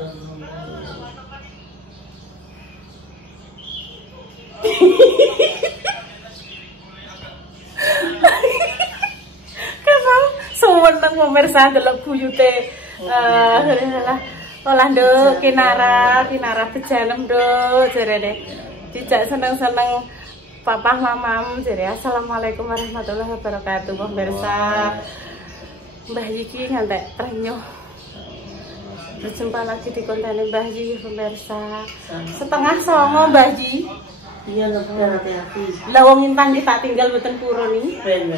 Kasam suweneng pemirsa delok buyute olah nduk kinara bejanem nduk jarene. Dijak seneng-seneng papa mamam jare assalamualaikum warahmatullahi wabarakatuh pemirsa. Mbah Yiki ngantek renyuh. Berjumpa lagi di konten Mbah Yi pemirsa. 8:30 Mbah Yi. Iya lho hati-hati. Lah wong Intan iki tak tinggal mboten purun iki. Ben.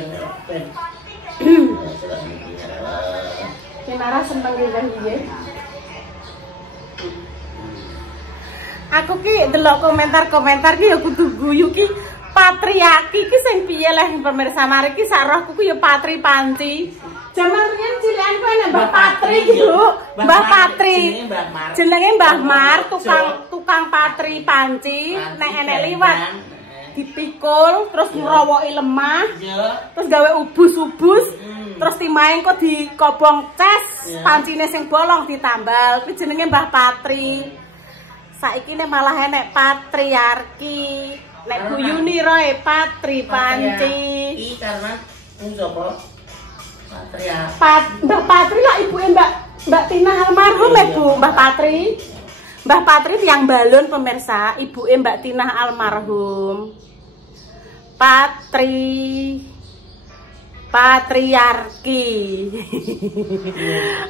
Kinara seneng ya Mbah Yi. Aku ki delok komentar-komentar ki ya kudu guyu ki patriarki ki sing piye leh pemirsa mari ki sak rohku ki ya patri panci. Jaman riyen cilekanku ana Mbah Patri ki lho, Mbah Patri. Jenenge Mbah Mar, tukang patri panci, nek enek liwat dipikul terus ngrowoki lemah. Terus gawe ubus-ubus, terus timahe kok dikobong ces, pancine sing bolong ditambal. Kuwi jenenge Mbah Patri. Saiki nek malah enek patriarki. Nek guyuni roe patri panci. Iki karena sapa? Mbah Patri lah ibuke Mbak Tina almarhum Bu, Mbah Patri. Mbah Patri tiyang balon pemirsa, ibuke Mbak Tina almarhum. Patriarki.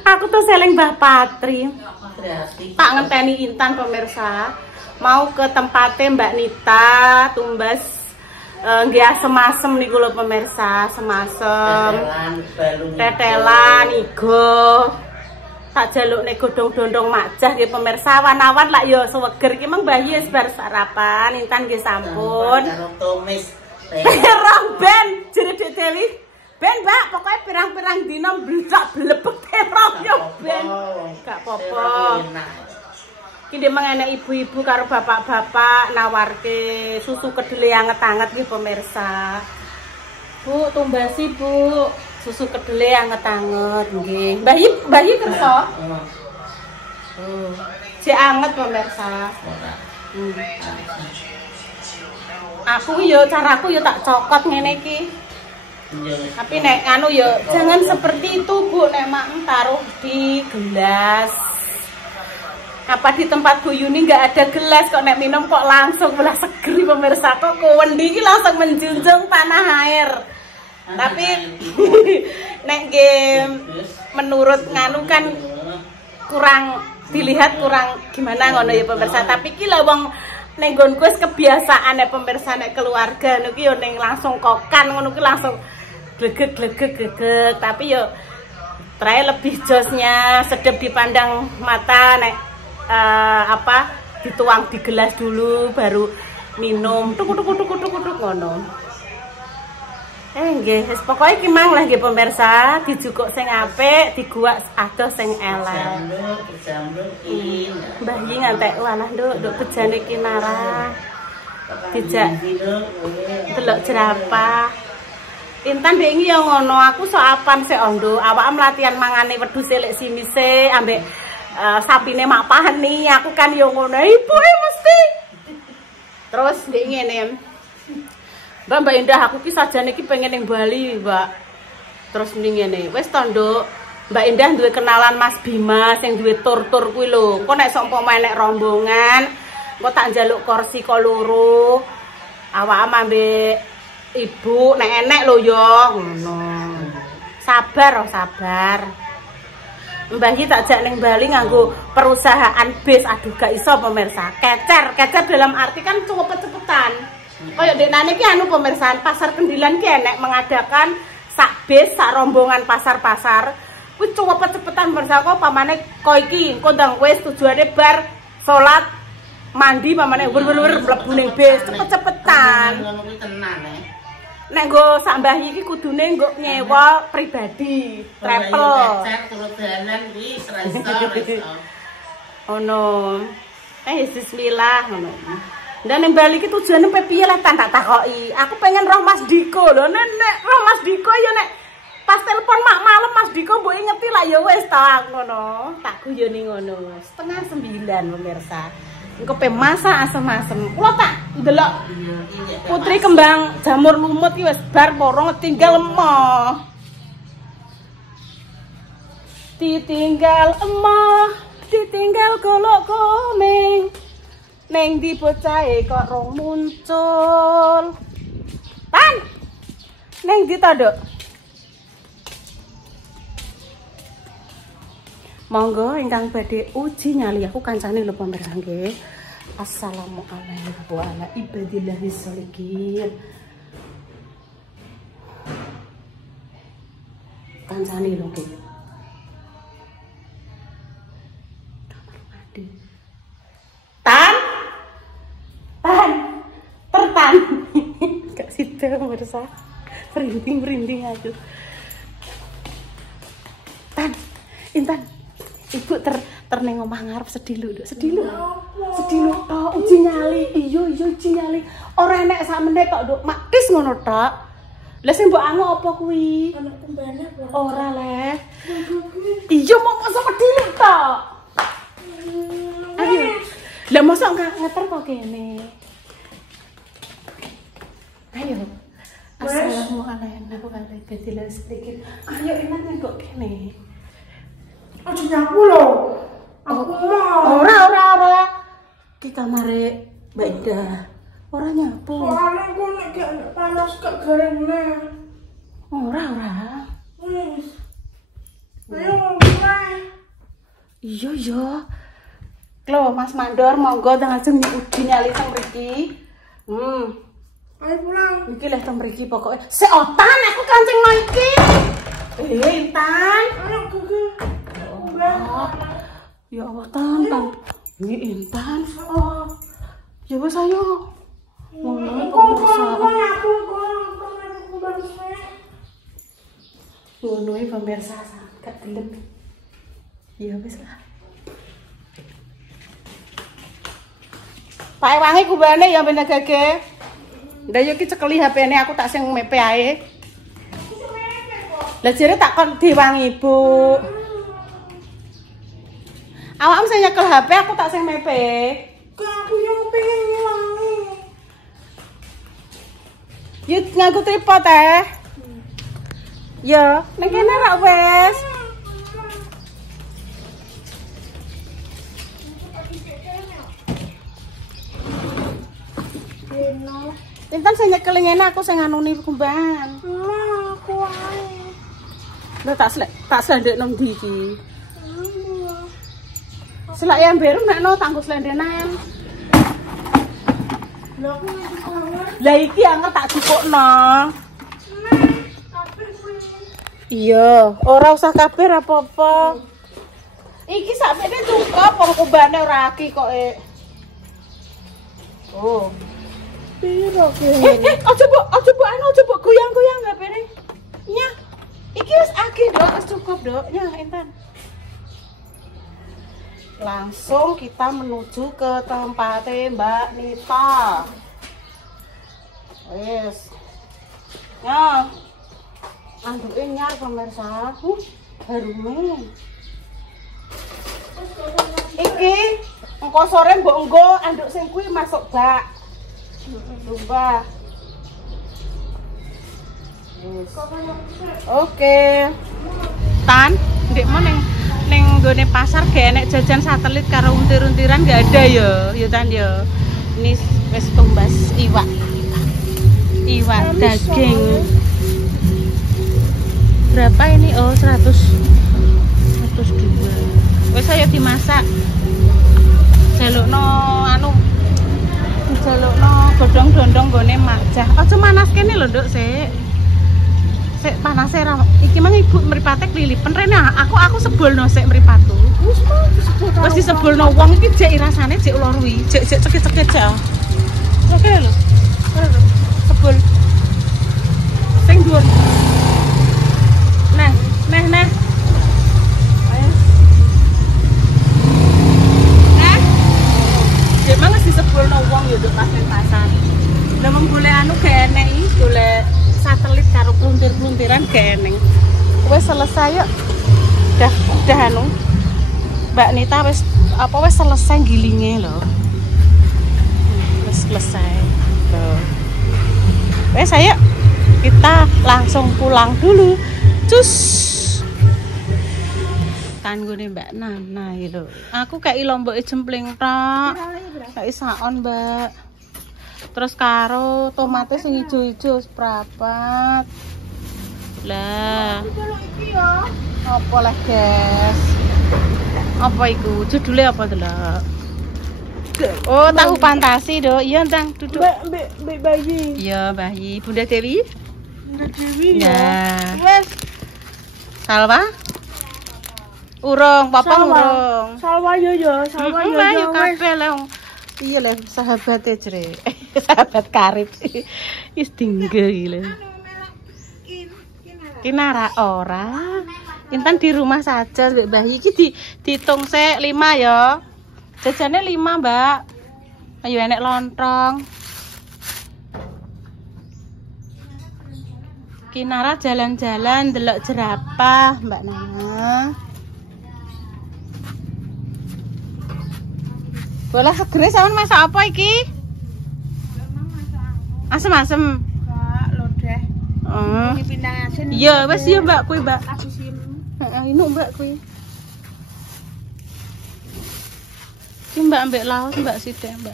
Aku tuh seling Mbah Patri. Tak ngenteni Intan pemirsa. Mau ke tempatnya Mbak Nita tumbas nggih asem-asem niku lho pemirsa, semasem. Tetelan igo. Tak jalukne godhong dondong makjah nggih pemirsa, awan-awan lak ya seweger iki meng bayi wis bar sarapan, Intan nggih sampun. Karo tumis. Terong ben jere Dek Deli. Ben, Mbak, pokoknya pirang-pirang dina blebek terong yo ben. Gak apa-apa. Iki mengenai ibu-ibu karo bapak-bapak nawarke susu kedelai anget-anget nggih pemirsa. Bu, tumbasi Bu, susu kedelai anget-anget nggih. Mbah Yi kersa? Jek anget pemirsa. Aku yo caraku yo tak cokot ngene iki. Tapi nek anu yo jangan seperti itu Bu, nek mak taruh di gelas. Apa di tempat Bu Yuni nggak ada gelas kok nek minum kok langsung belah seger pemirsa, kok kuwendi iki langsung menjunjung tanah air. Tapi nek game menurut nganu kan kurang dilihat kurang gimana ngono ya pemirsa. Tapi ki lah wong nek nggonku wis kebiasaan nek pemirsa nek keluarga niku yo ning langsung kokan ngono ki langsung glegek. Tapi yo try lebih josnya sedep dipandang mata nek dituang di gelas dulu baru minum tuk ngono. Nggih, wis pokoke ki mang lah nggih pemirsa, dijukuk sing apik, diguak adoh sing elek. Mbah Yi ngantek walah nduk bejane Kinara. Dijak delok jerapah. Intan bengi ya ngono, aku sok apan sik ondo, awake latihan mangane wedhus elek simise ambek sapine mak pani, aku kan yo ngono ibuke mesti. Terus ndek ngene. Mbak Indah aku ki sajane ki pengen ning Bali, Mbak. Terus ning ngene, wis to Nduk. Mbak Indah duwe kenalan Mas Bima sing duwe tur-tur kuwi lho. Kok nek sok umpama nek rombongan, kok tak njaluk kursi kok loro. Awake ambek ibu nek enek lho yo ngono. Sabar. Mbah Yi tak jak ning Bali nganggo perusahaan bis. Aduh gak iso pemirsa. Kecer dalam arti kan cukup cepetan. Kayak dekne iki anu pemirsa, Pasar Kendilan ki enek mengadakan sak bis, sak rombongan pasar-pasar. Kuwi cukup cepetan pemirsa kok pamane kok iki engko ndang wis tujuane bar salat mandi pamane wer-wer mlebu ning bis cepet-cepetan. Nek nggo sak Mbah Yi iki kudune nggo nyewa pribadi, travel. Ono. Bismillah ngono. Dan yang Bali ki tujuane piye lah tak takoki. Aku pengen roh Mas Diko lho. Nek roh Mas Diko ya nek Pas telepon mak malam Mas Diko mbok ngeti lah ya wis ta ngono. Tak guyoni ngono. 8:30 pemirsa. Engko pe masak asem-asem. Kula tak ndelok putri kembang jamur lumut iki wis bar moro tinggal emoh. Ditinggal emoh, ditinggal golok komeng. Neng di bocahe kok rong muncul. Tan. Neng di ta, Dok? Monggo ingkang badhe uji nyali aku kancane lho pemirsa nggih. Assalamualaikum wa ala ibadillahi sholihin. Kancane lho nggih. Kamar mandi. Tan. Tan. Tertan. Gak sida pemirsa. Merinding aja. Tan. Intan. Ibu terneng omah ngarep sedilu, Dok. Sedilu. Sedilu tok uji nyali. Iya uji nyali. Ora enek sak menit tok, Dok. Makis ngono tok. Lah sing mbok ango apa kuwi? Anak kembana ora le. Iya mau masa sedilu tok. Ayo. Lah mosok ngeter kok kene. Ayo. Assalamualaikum warahmatullahi wabarakatuh. Ayo enak kok kene. Aja nyapu lho. Aku mau. Ora. Di kamare Mbak Ida. Ora nyapu. Soalnya aku nek gak panas gak garengne. Ora. Wis. Ayo mulai. Iya. Lho, Mas Mandor monggo langsung uji nyali teng mriki. Ayo pulang. Iki leh teng mriki pokoke. Seotan aku kancing no iki. Intan. Ayo Gugu. Ya Allah, Tan. Ini Intan. Oh. Ya wis ayo. Ngono pemirsa gak gelem. Ya wis lah. Pak wangi kubane ya ben gage. Ndak yo ki cekeli HP-ne aku tak sing mepe ae. Lah jere tak kon diwangi, Bu. Awakmu sing nyekel HP aku tak sing mepe. Aku yang pengen ngilangi. Yuk nganggo tripod teh. Ya, ning kene ra wis. Intan sing nyekel ngene aku sing nganuni kumbangan. Aku ae. Lho tak slendekno ndi iki? Selak yang baru nekno tangguh slendenan. Lah aku nek kangen. Lah iki anger tak dipukno. Iya, ora usah kabeh apa-apa. Iki sakmene cukup wong kumbane ora aki kok. Oh. Piro kene? Aja mbok goyang-goyang HP-ne. Nya. Iki wis akeh, Dok, wis cukup, Dok. Nya, Intan. Langsung kita menuju ke tempatnya Mbak Nita. Wes. Ya. Anduke nyar pemirsa. Harume. Iki engko sore mbok nggo anduk sing kuwi masuk bak. Lupa. Yes. Oke. Tan, ndek meneng ning nggone pasar gak enek jajan satelit karo untir-untiran gak ada ya, ya Tan ya. Ini wis tumbas iwak daging. Berapa ini? Oh, 102. Wis saya dimasak. Jalukno jalukno godhong-dondong gone majah. Aja manas kene lho, Nduk, sik panase ra. Iki mang ibu mripate klilipen rene. Aku sebulno sik mripatku. Wis disebulno wong iki jek rasane jek loro iki. Jek cekek-cekek jek. Oke lho. Sebul. Sing dhuwur. Nah. Ayo. Nah. Jek mang wis disebulno wong ya nduk pas ning pasar. Lah mung golek anu gak enek iki, golek satelit karo pluntir-pluntiran gak eneng. udah anu Mbak Nita wis selesai gilingnya loh. Wis selesai. Tuh. Wes ayo kita langsung pulang dulu. Cus. Kan gue Mbak Nana lho. Aku kayak lombok jempling tok. Kayak saon, Mbak. Terus karo tomatnya sing ijo-ijo seprapat. Lah. Apa lah, guys? Apa iku? Judulnya apa delok? Oh, tahu fantasi, Dok. Iya, Tang, duduk. Mbak bayi. Iya, bayi. Bunda Dewi? Bunda Dewi ya. Wes. Salwa? Urung, papa urung. Salwa yo yo, salwa yo yo. Kabeh le. Iya le, sahabate jere. Sahabat karib. Wis tinggal iki lho. Kinara ora. Intan di rumah saja, Mbak Bayi iki dihitung sik 5 ya. Jajane 5, Mbak. Ayo enek lontong. Kinara jalan-jalan delok jerapah, Mbak Nana. Boleh segere sampean masak apa iki? Asem-asem. Kak, lho deh. Oh. Iki pindang asin. Iya, wis ya Mbak kuwi, Mbak. Aku sim. Heeh, ini Mbak kuwi. Ki Mbak ambek laos Mbak sithik, Mbak.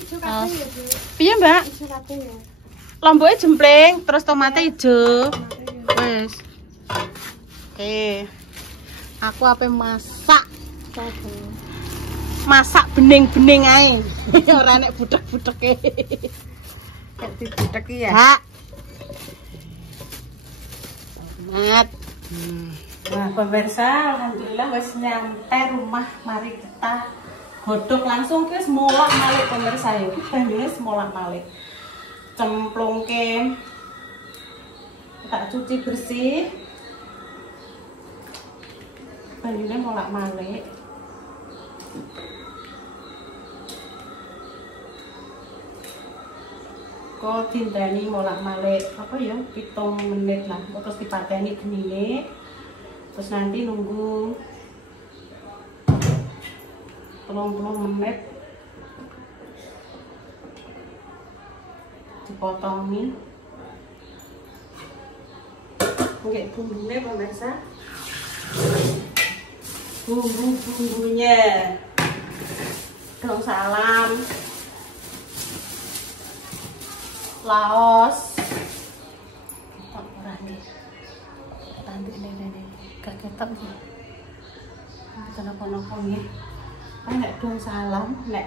Ijo kabeh ya, Bu. Piye, Mbak? Ijo kabeh ya. Lomboke jempling, terus tomatnya ijo. Wis. Oke. Aku ape masak. Masak bening-bening ae. Ora nek butek-buteke. Kayak dibuteki ya. Hak. Tomat. Nah, pemirsa, alhamdulillah wis nyampe rumah. Mari kita godhog langsung wis molak malih pemirsa ya. Bandine molak malih. Cemplungke. Tak cuci bersih. Bandine molak malih. Kok tindani molak-malik apa ya 7 menit lah, terus dipateni genine, terus nanti nunggu 30 menit dipotongi. Nggih bumbune pemirsa, bumbunya daun salam, laos, ketok ora nih, tanduk ini, gak ketok nih, kenapa nih? Kan nek daun salam, nek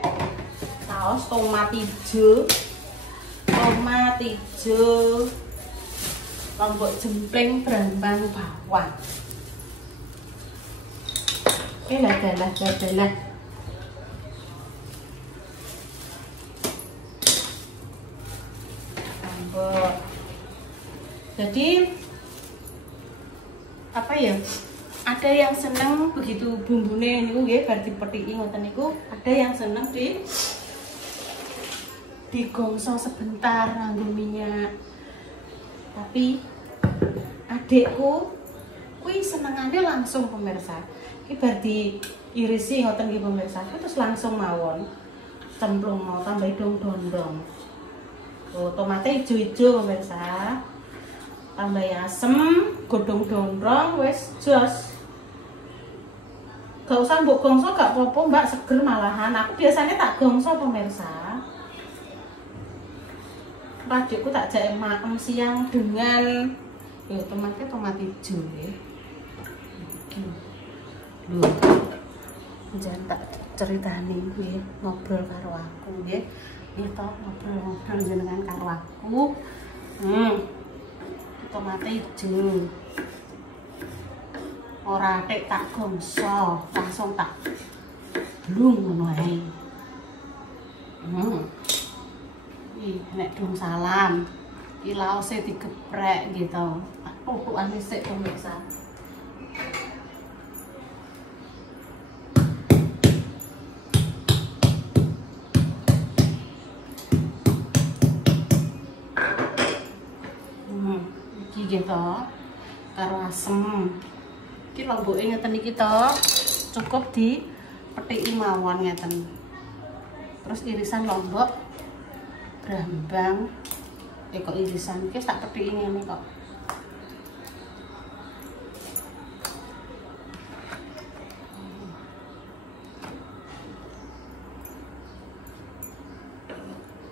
laos tomat hijau, lombok jempling, brambang bawang. Oke lah. Jadi apa ya? Ada yang seneng begitu bumbune niku nggih bar dipethiki ngoten niku, ada yang seneng digongso sebentar nganggo minyak. Tapi adikku kuwi senengane langsung pemirsa. Iki bar diirisi ngoten nggih pemirsa, terus langsung mawon. Cemplung mau tambah dong-dondong. Oh, tomatnya hijau-hijau pemirsa. Tambah asem, godhong dondrong, wes jos. Gak usah mbok gongso gak apa-apa Mbak, seger malahan. Aku biasanya tak gongso pemirsa. Adikku tak jake makan siang dengan tomatnya tomat hijau ya. Loh. Jangan tak ceritani nggih, ngobrol karo aku nggih. Nggih to, ngobrol jenengan karo aku. Tomatnya hijau. Ora atik tak gongso, langsung tak blung ngono ae. Nek daun salam, iki laose digeprek gitu. Tak tutukane sik pemirsa. Iki gitu. Karo asem. Iki lomboke ngeten iki to. Cukup di petiki mawon ngeten. Terus irisan lombok brambang. Kok irisan iki tak petiki ngene kok.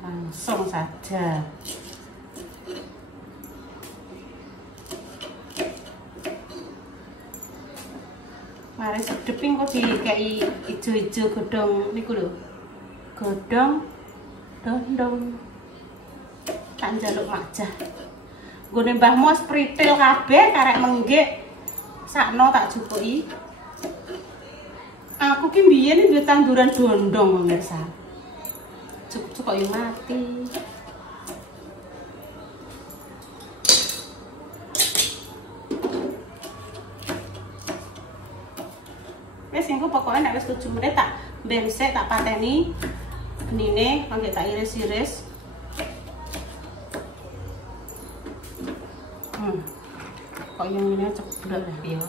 Langsung saja. Mari sedeping kok dikei ijo-ijo godhong niku lho. Godhong dondong. Tak njaluk majah. Nggone Mbah Mos pritil kabeh karek menggek. Sakno tak jupuki. Aku ki mbiyen duwe tanduran dondong pemirsa. Cukup yo mati. Wes engko pokoke nek wis 7 menit tak bensek tak pateni benine kangge tak iris-iris. Kok yang ini ceblok ya.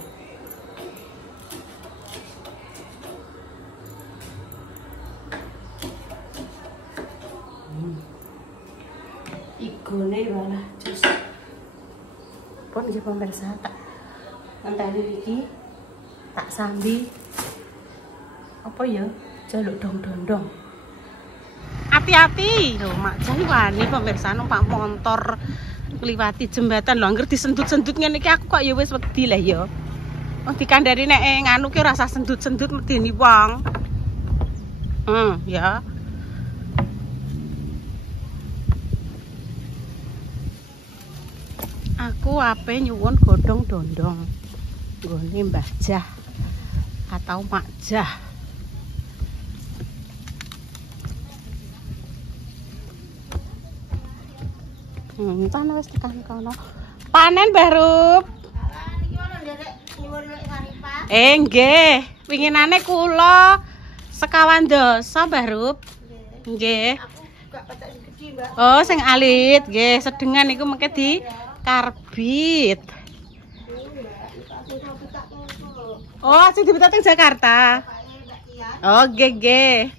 Igone malah jus. Pun iki pemirsa tak ngenteni iki tak sambi apa ya jaluk dong-dong. Hati-hati lho mak jane wani pemirsa numpak motor ngliwati jembatan lho angger disendut-sendut ngene iki aku kok ya wis wedi lah ya. Oh dikandani nek nganu ki rasa sendut-sendut medeni wong. Ya. Aku ape nyuwun godhong dondong nggone Mbah Jah atau Mak Jah. Entan wis tekan kono. Panen Mbah Rup. Nggih, winginane kula sekawan dosa Mbah Rup. Nggih. Oh, sing alit, nggih, sedengan iku mengke di karbit. Oh, sing dibetak teng Jakarta. Oh, nggih.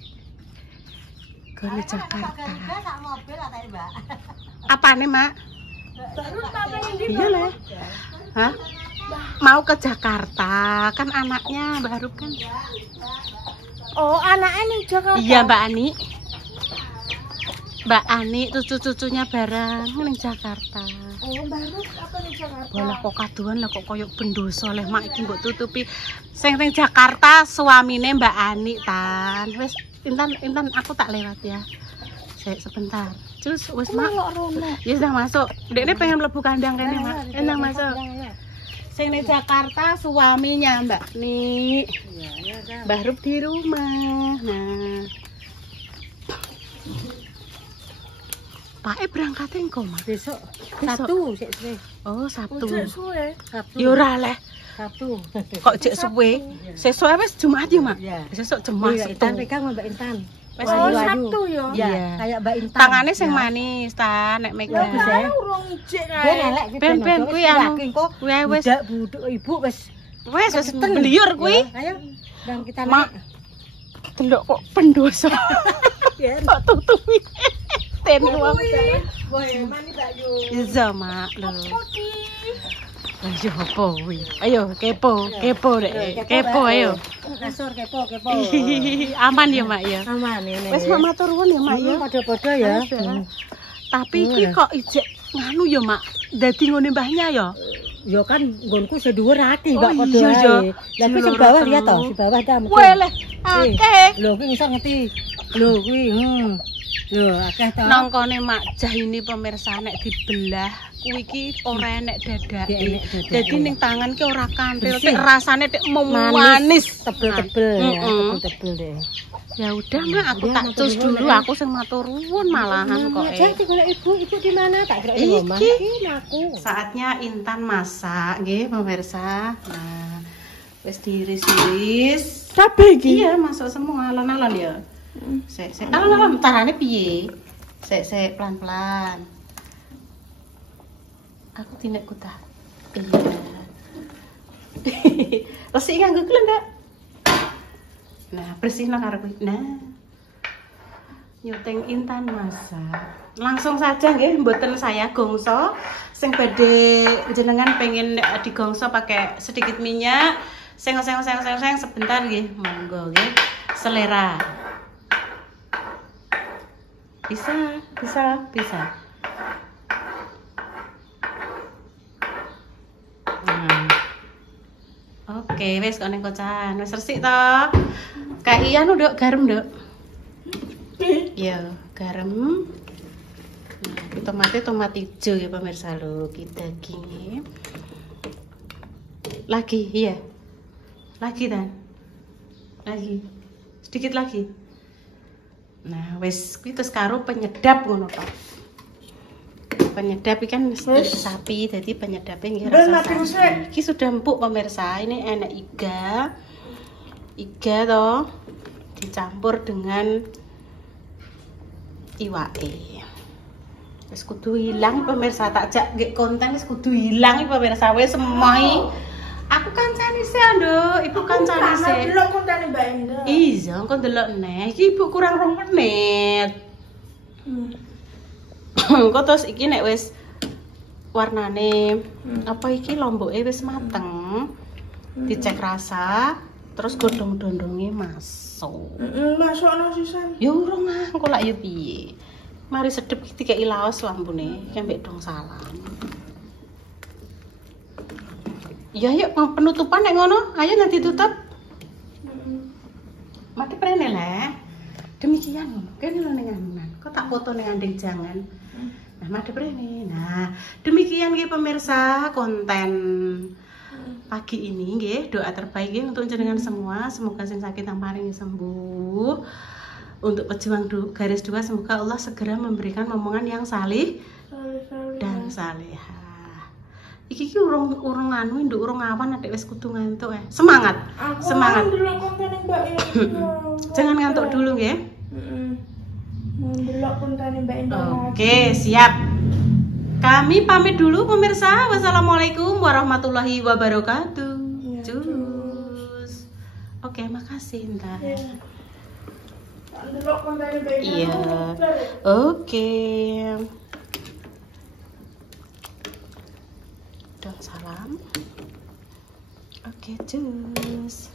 Gone Jakarta. Apane, Mak? Iya lah. Hah? Mau ke Jakarta, kan anaknya Mbak Rup kan. Oh, anaknya nih Jakarta. Iya, Mbak Ani. Mbak Ani cucu-cucunya bareng ning Jakarta. Oh, Mbak Rup apa nih Jakarta? Bolah kok kaduan lah kok koyo pendoso leh mak iki mbok tutupi. Sing ning Jakarta suamine Mbak Ani tan. Wis intan aku tak lewat ya. Sebentar. Terus wis mak. Ya sudah masuk. Dekne pengen mlebu kandang kene, Mak. Endang masuk. Sing ning Jakarta suaminya Mbak Ni. Iya, Mbah Rup di rumah. Nah. Pak berangkatnya engko, Mas. Besok Sabtu, sik. Oh, Sabtu. Sabtu. Ya ora leh. Sabtu. Kok cek suwe? Sesuk wis Jumat ya, Mak? Iya. Sesuk Jumat. Intan pegang Mbak Intan. Wis Sabtu ya. Iya. Kayak Mbak Intan. Tangane sing manis ta nek megang. Urung ijek kae. Ben kuwi anu. Kuwi wis buduk ibu wis beliur kuwi. Ayo. Dan kita Mak. Delok kok pendoso. Kok tutupi. Ten wong. Boy, mani Mbak Yu. Iya, Mak. Lho. Ayo apa kuwi? Ayo kepo Dek. Kepo ayo. Kasur kepo. Aman ya, Mak ya. Aman ini. Wis Mak matur nuwun ya, Mak ya. Padha-padha ya. Tapi iki kok ijek nganu ya, Mak. Dadi ngene mbahnya ya. Ya kan nggonku sedhuwur ati enggak padha iya, iya. ae. Lah kuwi sing bawah lihat to, di bawah ta. Weleh, akeh. Lho kuwi iso ngerti. Lho kuwi, Lho akeh to. Nangkone Mak Jah ini pemirsa nek dibelah kuwi iki ora enek dadake. Dadi ning tangan ki ora kantil, tek rasane tek manis, tebel-tebel ya, tebel-tebel deh. Ya udah Mak, aku tak cus dulu, aku sing matur nuwun malahan kok. Jadi golek ibu di mana? Tak kira di omah. Iki aku. Saatnya Intan masak nggih pemirsa. Nah, wis diiris-iris. Kabeh iki. Iya, masuk semua alon-alon ya. Sik, alon-alon tarane piye? Sik pelan-pelan. Aku tindak kutah. Iya. Resik nganggo kuwi ndak? Nah, bersihno karo kuwi. Nah. Nyuting Intan masak. Langsung saja nggih, mboten saya gongso. Sing badhe jenengan pengen digongso pakai sedikit minyak. Seng sebentar nggih, monggo nggih. Selera. Bisa. Oke, wis kok ning kocan. Wis resik to. Kayak iyan nduk, garam nduk. Ya, garam. Nah, tomat hijau ya pemirsa lo. Kita gini. Lagi, iya. Lagi Dan. Lagi. Sedikit lagi. Nah, wis kuwi terus karo penyedap ngono to. Penyedap ikan sapi, jadi penyedapnya nggih rasa sapi. Iki sudah empuk pemirsa. Ini enak iga toh dicampur dengan iwake. Wis kudu hilang pemirsa, tak jak nggih konten wis kudu hilang pemirsa wis semai. Aku kancane sih Nduk, ibu kancane sih. Delok kontane Mbak Enda. Iya, kok delok neh. Iki ibu kurang 2 menit. Kok terus iki nek wis warnane apa iki lomboke wis mateng. Dicek rasa, terus godhong-dondonge masuk. Masukno sisan. Ya urung ah, engko lak ya piye. Mari sedep iki dikeki laos lampune, kembek dong salam. Ya yuk penutupan nek ngono, ayo nanti tutup. Mati prene le. Demikian ngono. Kene lho ning anunan. Kok tak foto ning andeng jangan. Nah, mati prene. Nah, demikian nggih pemirsa konten pagi ini nggih, doa terbaik nggih untuk jenengan semua. Semoga sing sakit paring sembuh. Untuk pejuang garis 2 semoga Allah segera memberikan momongan yang salih dan salihah. Iki urung anu nduk urung awan adek wis kudu ngantuk Semangat. Semangat. Jangan ngantuk dulu nggih. Ndelok kontane Mbak Enda. Oke, siap. Kami pamit dulu pemirsa. Wassalamualaikum warahmatullahi wabarakatuh. Cus. Oke, makasih Intan. Iya. Oke. Dong salam. Oke, cus.